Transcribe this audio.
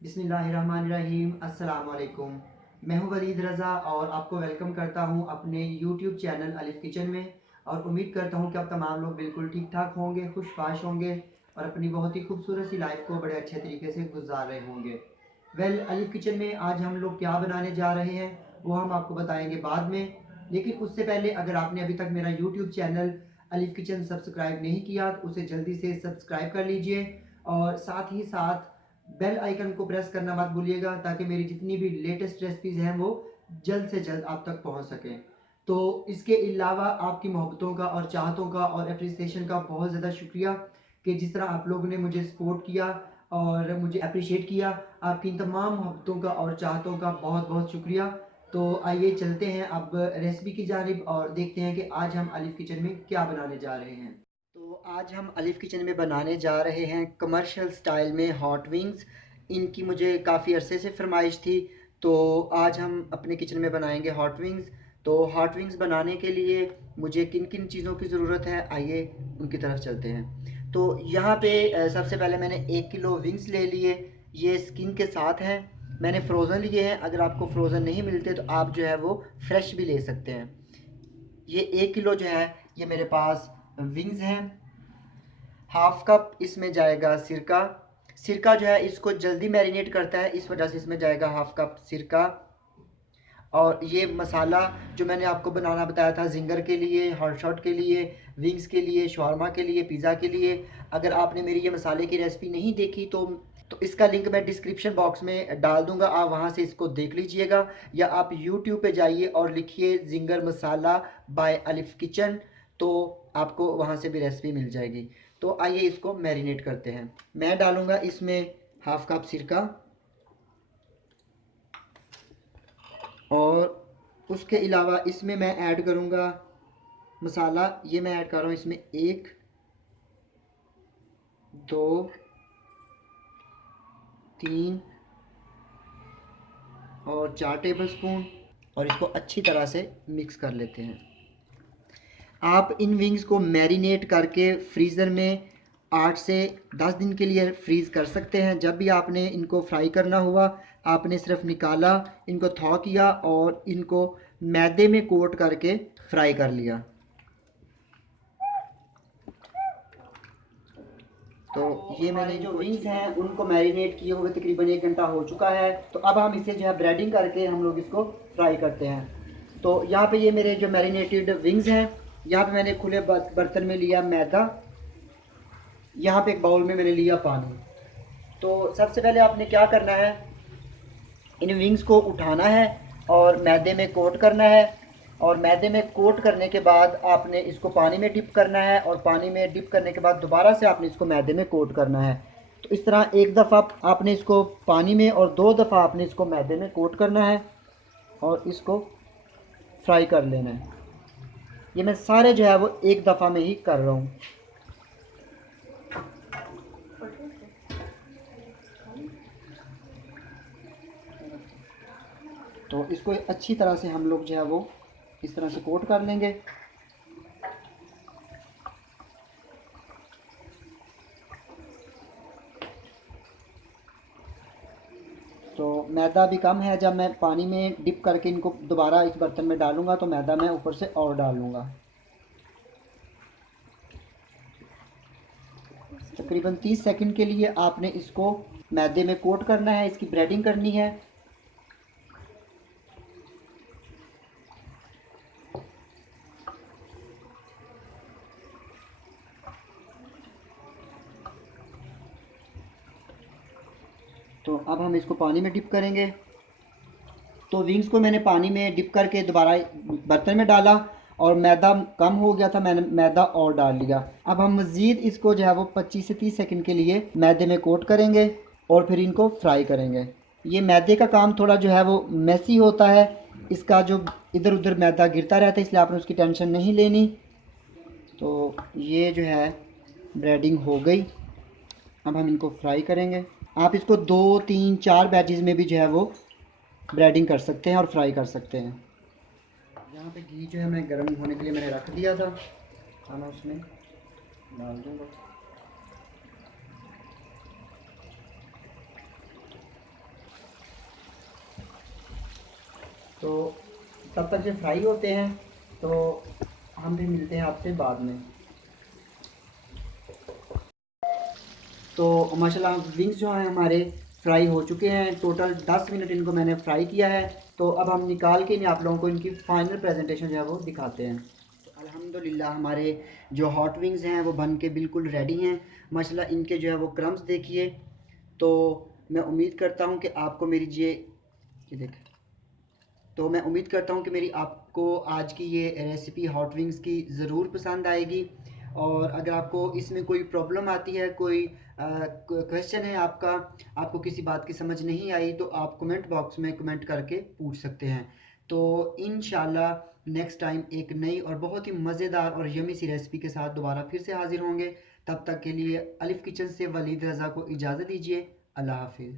बिस्मिल्लाहिर्रहमानिर्रहीम। अस्सलाम वालेकुम। मैं हूं वलीद रज़ा और आपको वेलकम करता हूं अपने यूट्यूब चैनल अलिफ़ किचन में। और उम्मीद करता हूं कि आप तमाम लोग बिल्कुल ठीक ठाक होंगे, खुशबाश होंगे और अपनी बहुत ही खूबसूरत सी लाइफ को बड़े अच्छे तरीके से गुजार रहे होंगे। अलिफ़ किचन में आज हम लोग क्या बनाने जा रहे हैं वो हम आपको बताएंगे बाद में। लेकिन उससे पहले अगर आपने अभी तक मेरा यूट्यूब चैनल अलिफ़ किचन सब्सक्राइब नहीं किया तो उसे जल्दी से सब्सक्राइब कर लीजिए और साथ ही साथ बेल आइकन को प्रेस करना मत भूलिएगा ताकि मेरी जितनी भी लेटेस्ट रेसिपीज़ हैं वो जल्द से जल्द आप तक पहुंच सकें। तो इसके अलावा आपकी मोहब्बतों का और चाहतों का और अप्रिसिएशन का बहुत ज़्यादा शुक्रिया कि जिस तरह आप लोगों ने मुझे सपोर्ट किया और मुझे अप्रिशिएट किया। आपकी इन तमाम मोहब्बतों का और चाहतों का बहुत बहुत शुक्रिया। तो आइए चलते हैं अब रेसिपी की जानिब और देखते हैं कि आज हम अलिफ़ किचन में क्या बनाने जा रहे हैं। तो आज हम अलिफ़ किचन में बनाने जा रहे हैं कमर्शियल स्टाइल में हॉट विंग्स। इनकी मुझे काफ़ी अरसे से फरमाइश थी, तो आज हम अपने किचन में बनाएंगे हॉट विंग्स। तो हॉट विंग्स बनाने के लिए मुझे किन किन चीज़ों की ज़रूरत है, आइए उनकी तरफ चलते हैं। तो यहाँ पे सबसे पहले मैंने 1 किलो विंग्स ले लिए। ये स्किन के साथ हैं। मैंने फ़्रोज़न लिए हैं, अगर आपको फ़्रोज़न नहीं मिलते तो आप जो है वो फ्रेश भी ले सकते हैं। ये 1 किलो जो है ये मेरे पास विंग्स हैं। हाफ कप इसमें जाएगा सिरका। सिरका जो है इसको जल्दी मैरिनेट करता है, इस वजह से इसमें जाएगा हाफ कप सिरका। और ये मसाला जो मैंने आपको बनाना बताया था जिंगर के लिए, हॉट शॉट के लिए, विंग्स के लिए, शॉर्मा के लिए, पिज़्ज़ा के लिए, अगर आपने मेरी ये मसाले की रेसिपी नहीं देखी तो इसका लिंक मैं डिस्क्रिप्शन बॉक्स में डाल दूंगा, आप वहाँ से इसको देख लीजिएगा। या आप यूट्यूब पे जाइए और लिखिए जिंगर मसाला बाय अलिफ़ किचन, तो आपको वहाँ से भी रेसिपी मिल जाएगी। तो आइए इसको मैरिनेट करते हैं। मैं डालूँगा इसमें हाफ कप सिरका और उसके अलावा इसमें मैं ऐड करूँगा मसाला। ये मैं ऐड कर रहा हूँ इसमें 1, 2, 3 और 4 टेबल स्पून, और इसको अच्छी तरह से मिक्स कर लेते हैं। आप इन विंग्स को मैरिनेट करके फ्रीज़र में 8 से 10 दिन के लिए फ्रीज़ कर सकते हैं। जब भी आपने इनको फ्राई करना हुआ, आपने सिर्फ निकाला, इनको थॉ किया और इनको मैदे में कोट करके फ्राई कर लिया। तो ये मैंने जो विंग्स हैं उनको मैरिनेट किए हुए तकरीबन 1 घंटा हो चुका है। तो अब हम इसे जो है ब्रेडिंग करके हम लोग इसको फ्राई करते हैं। तो यहाँ पे ये मेरे जो मैरिनेटेड विंग्स हैं, यहाँ पे मैंने खुले बर्तन में लिया मैदा, यहाँ पे एक बाउल में मैंने लिया पानी। तो सबसे पहले आपने क्या करना है, इन विंग्स को उठाना है और मैदे में कोट करना है। और मैदे में कोट करने के बाद आपने इसको पानी में डिप करना है और पानी में डिप करने के बाद दोबारा से आपने इसको मैदे में कोट करना है। तो इस तरह एक दफ़ा आपने इसको पानी में और 2 दफ़ा आपने इसको मैदे में कोट करना है और इसको फ्राई कर लेना है। ये मैं सारे जो है वो एक दफ़ा में ही कर रहा हूँ। तो इसको अच्छी तरह से हम लोग जो है वो इस तरह से कोट कर लेंगे। तो मैदा भी कम है, जब मैं पानी में डिप करके इनको दोबारा इस बर्तन में डालूंगा तो मैदा मैं ऊपर से और डालूंगा। तकरीबन 30 सेकंड के लिए आपने इसको मैदे में कोट करना है, इसकी ब्रेडिंग करनी है। तो अब हम इसको पानी में डिप करेंगे। तो विंग्स को मैंने पानी में डिप करके दोबारा बर्तन में डाला और मैदा कम हो गया था, मैंने मैदा और डाल लिया। अब हम मज़ीद इसको जो है वो 25 से 30 सेकंड के लिए मैदे में कोट करेंगे और फिर इनको फ्राई करेंगे। ये मैदे का काम थोड़ा जो है वो मैसी होता है, इसका जो इधर उधर मैदा गिरता रहता है, इसलिए आपने उसकी टेंशन नहीं लेनी। तो ये जो है ब्रेडिंग हो गई। अब हम इनको फ्राई करेंगे। आप इसको 2, 3, 4 बैचेज़ में भी जो है वो ब्रेडिंग कर सकते हैं और फ्राई कर सकते हैं। यहाँ पे घी जो है मैं गर्म होने के लिए मैंने रख दिया था, खाना उसमें डाल दूँगा। तो तब तक ये फ्राई होते हैं, तो हम भी मिलते हैं आपसे बाद में। तो माशाल्लाह विंग्स जो हैं हमारे फ्राई हो चुके हैं, टोटल 10 मिनट इनको मैंने फ्राई किया है। तो अब हम निकाल के आप लोगों को इनकी फ़ाइनल प्रेजेंटेशन जो है वो दिखाते हैं। तो अल्हम्दुलिल्लाह हमारे जो हॉट विंग्स हैं वो बन के बिल्कुल रेडी हैं। माशाल्लाह इनके जो है वो क्रम्स देखिए। तो मैं उम्मीद करता हूँ कि आपको मेरी ये देखें, तो मैं उम्मीद करता हूँ कि मेरी आपको आज की ये रेसिपी हॉट विंग्स की ज़रूर पसंद आएगी। और अगर आपको इसमें कोई प्रॉब्लम आती है, कोई क्वेश्चन है आपका, आपको किसी बात की समझ नहीं आई, तो आप कमेंट बॉक्स में कमेंट करके पूछ सकते हैं। तो इंशाल्लाह नेक्स्ट टाइम एक नई और बहुत ही मज़ेदार और यमी सी रेसिपी के साथ दोबारा फिर से हाजिर होंगे। तब तक के लिए अलिफ़ किचन से वलीद रज़ा को इजाज़त दीजिए। अल्लाह हाफिज़।